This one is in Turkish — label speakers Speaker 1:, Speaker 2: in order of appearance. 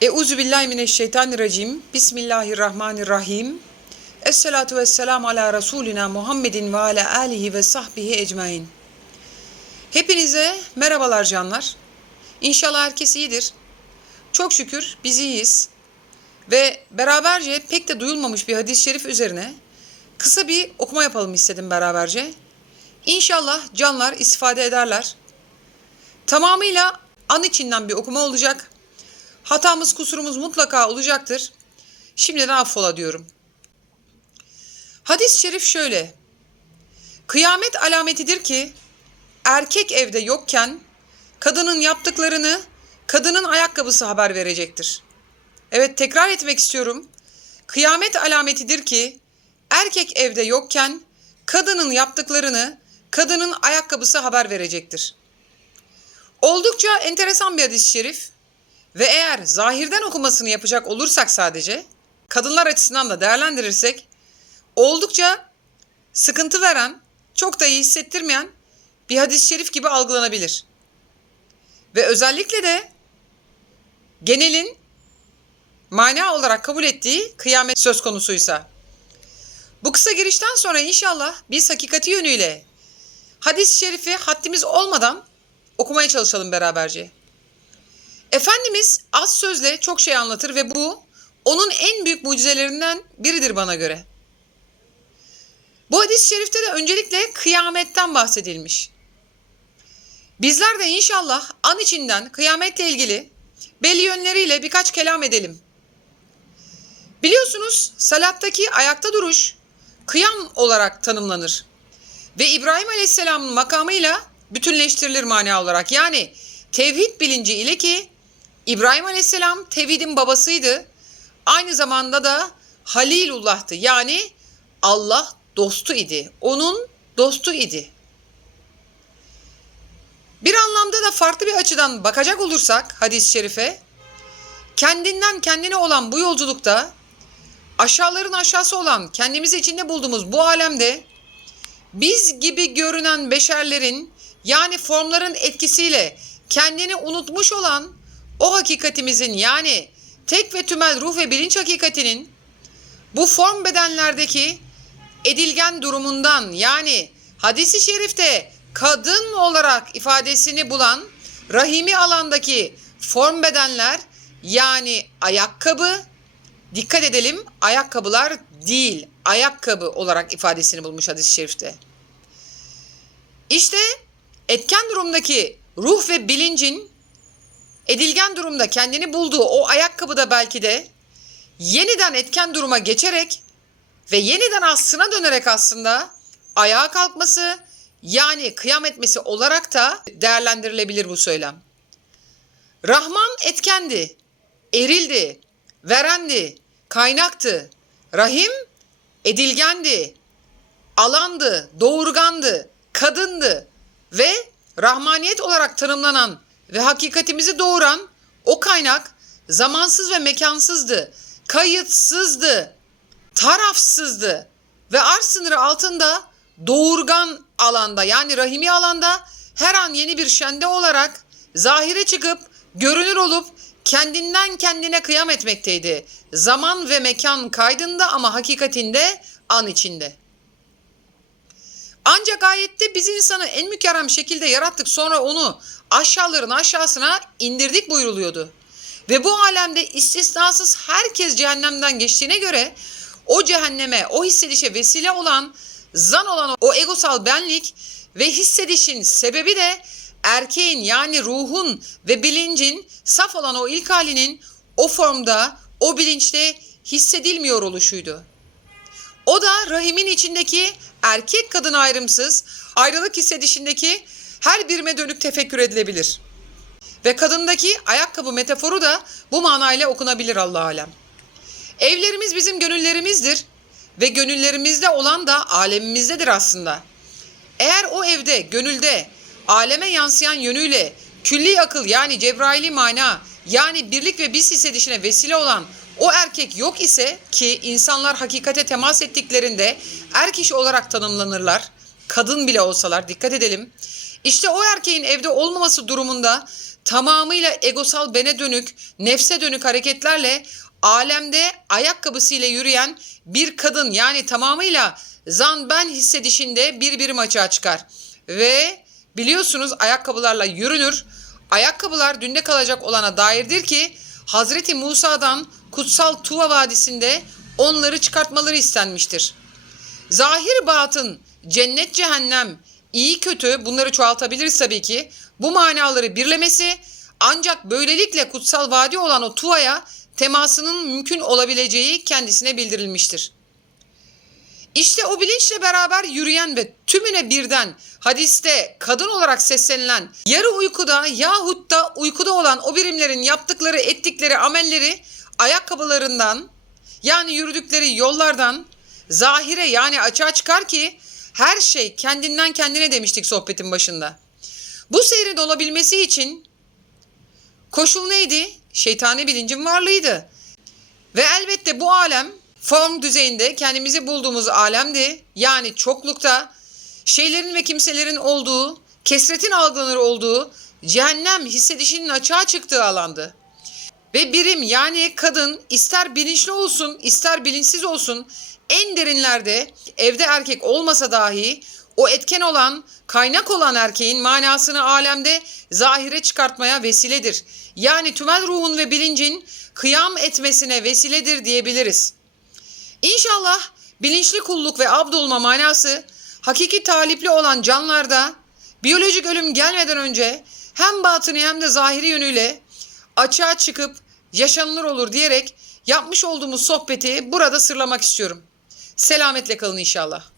Speaker 1: Euzu billahi mineşşeytanirracim. Bismillahirrahmanirrahim. Esselatu vesselamu ala Resulina Muhammedin ve ala alihi ve sahbihi ecmain. Hepinize merhabalar canlar. İnşallah herkes iyidir. Çok şükür biz iyiyiz. Ve beraberce pek de duyulmamış bir hadis-i şerif üzerine kısa bir okuma yapalım istedim beraberce. İnşallah canlar istifade ederler. Tamamıyla an içinden bir okuma olacak. Hatamız kusurumuz mutlaka olacaktır. Şimdiden affola diyorum. Hadis-i şerif şöyle. Kıyamet alametidir ki erkek evde yokken kadının yaptıklarını kadının ayakkabısı haber verecektir. Evet tekrar etmek istiyorum. Kıyamet alametidir ki erkek evde yokken kadının yaptıklarını kadının ayakkabısı haber verecektir. Oldukça enteresan bir hadis-i şerif ve eğer zahirden okumasını yapacak olursak sadece kadınlar açısından da değerlendirirsek oldukça sıkıntı veren, çok da iyi hissettirmeyen bir hadis-i şerif gibi algılanabilir. Ve özellikle de genelin mana olarak kabul ettiği kıyamet söz konusuysa. Bu kısa girişten sonra inşallah biz hakikati yönüyle hadis-i şerifi haddimiz olmadan okumaya çalışalım beraberce. Efendimiz az sözle çok şey anlatır ve bu onun en büyük mucizelerinden biridir bana göre. Bu hadis-i şerifte de öncelikle kıyametten bahsedilmiş. Bizler de inşallah an içinden kıyametle ilgili belli yönleriyle birkaç kelam edelim. Biliyorsunuz salattaki ayakta duruş kıyam olarak tanımlanır. Ve İbrahim Aleyhisselam'ın makamıyla bütünleştirilir mana olarak. Yani tevhid bilinci ile ki İbrahim Aleyhisselam tevhidin babasıydı. Aynı zamanda da Halilullah'tı. Yani Allah dostu idi. Onun dostu idi. Bir anlamda da farklı bir açıdan bakacak olursak hadis-i şerife, kendinden kendine olan bu yolculukta aşağıların aşağısı olan kendimizi içinde bulduğumuz bu alemde biz gibi görünen beşerlerin yani formların etkisiyle kendini unutmuş olan o hakikatimizin yani tek ve tümel ruh ve bilinç hakikatinin bu form bedenlerdeki edilgen durumundan yani hadisi şerifte kadın olarak ifadesini bulan rahimi alandaki form bedenler yani ayakkabı dikkat edelim ayakkabılar değil ayakkabı olarak ifadesini bulmuş hadis-i şerifte. İşte etken durumdaki ruh ve bilincin edilgen durumda kendini bulduğu o ayakkabıda belki de yeniden etken duruma geçerek ve yeniden aslına dönerek aslında ayağa kalkması yani kıyam etmesi olarak da değerlendirilebilir bu söylem. Rahman etkendi, erildi, verendi, kaynaktı. Rahim edilgendi, alandı, doğurgandı, kadındı ve rahmaniyet olarak tanımlanan ve hakikatimizi doğuran o kaynak zamansız ve mekansızdı, kayıtsızdı, tarafsızdı ve arz sınırı altında doğurgan alanda yani rahimi alanda her an yeni bir şende olarak zahire çıkıp görünür olup kendinden kendine kıyam etmekteydi. Zaman ve mekan kaydında ama hakikatinde an içinde. Ancak ayette biz insanı en mükerrem şekilde yarattık sonra onu aşağıların aşağısına indirdik buyuruluyordu. Ve bu alemde istisnasız herkes cehennemden geçtiğine göre o cehenneme, o hissedişe vesile olan, zan olan o egosal benlik ve hissedişin sebebi de erkeğin yani ruhun ve bilincin saf olan o ilk halinin o formda, o bilinçte hissedilmiyor oluşuydu. O da rahimin içindeki erkek kadın ayrımsız ayrılık hissedişindeki her birime dönük tefekkür edilebilir. Ve kadındaki ayakkabı metaforu da bu manayla okunabilir Allah alem. Evlerimiz bizim gönüllerimizdir ve gönüllerimizde olan da alemimizdedir aslında. Eğer o evde, gönülde, aleme yansıyan yönüyle külli akıl yani Cebraili mana yani birlik ve biz hissedişine vesile olan o erkek yok ise ki insanlar hakikate temas ettiklerinde er kişi olarak tanımlanırlar. Kadın bile olsalar dikkat edelim. İşte o erkeğin evde olmaması durumunda tamamıyla egosal bene dönük, nefse dönük hareketlerle alemde ayakkabısıyla yürüyen bir kadın yani tamamıyla zan ben hissedişinde bir birim açığa çıkar. Ve biliyorsunuz ayakkabılarla yürünür. Ayakkabılar dünde kalacak olana dairdir ki Hazreti Musa'dan kutsal Tuva Vadisi'nde onları çıkartmaları istenmiştir. Zahir batın, cennet cehennem, iyi kötü bunları çoğaltabiliriz tabii ki. Bu manaları birlemesi ancak böylelikle kutsal vadi olan o Tuva'ya temasının mümkün olabileceği kendisine bildirilmiştir. İşte o bilinçle beraber yürüyen ve tümüne birden hadiste kadın olarak seslenilen yarı uykuda yahut da uykuda olan o birimlerin yaptıkları ettikleri amelleri ayakkabılarından yani yürüdükleri yollardan zahire yani açığa çıkar ki her şey kendinden kendine demiştik sohbetin başında. Bu seyrin olabilmesi için koşul neydi? Şeytani bilincin varlığıydı. Ve elbette bu alem form düzeyinde kendimizi bulduğumuz alemdi. Yani çoklukta şeylerin ve kimselerin olduğu, kesretin algılanır olduğu, cehennem hissedişinin açığa çıktığı alandı. Ve birim yani kadın ister bilinçli olsun ister bilinçsiz olsun en derinlerde evde erkek olmasa dahi o etken olan, kaynak olan erkeğin manasını alemde zahire çıkartmaya vesiledir. Yani tümel ruhun ve bilincin kıyam etmesine vesiledir diyebiliriz. İnşallah bilinçli kulluk ve abdolma manası hakiki talipli olan canlarda biyolojik ölüm gelmeden önce hem batını hem de zahiri yönüyle açığa çıkıp yaşanılır olur diyerek yapmış olduğumuz sohbeti burada sırlamak istiyorum. Selametle kalın inşallah.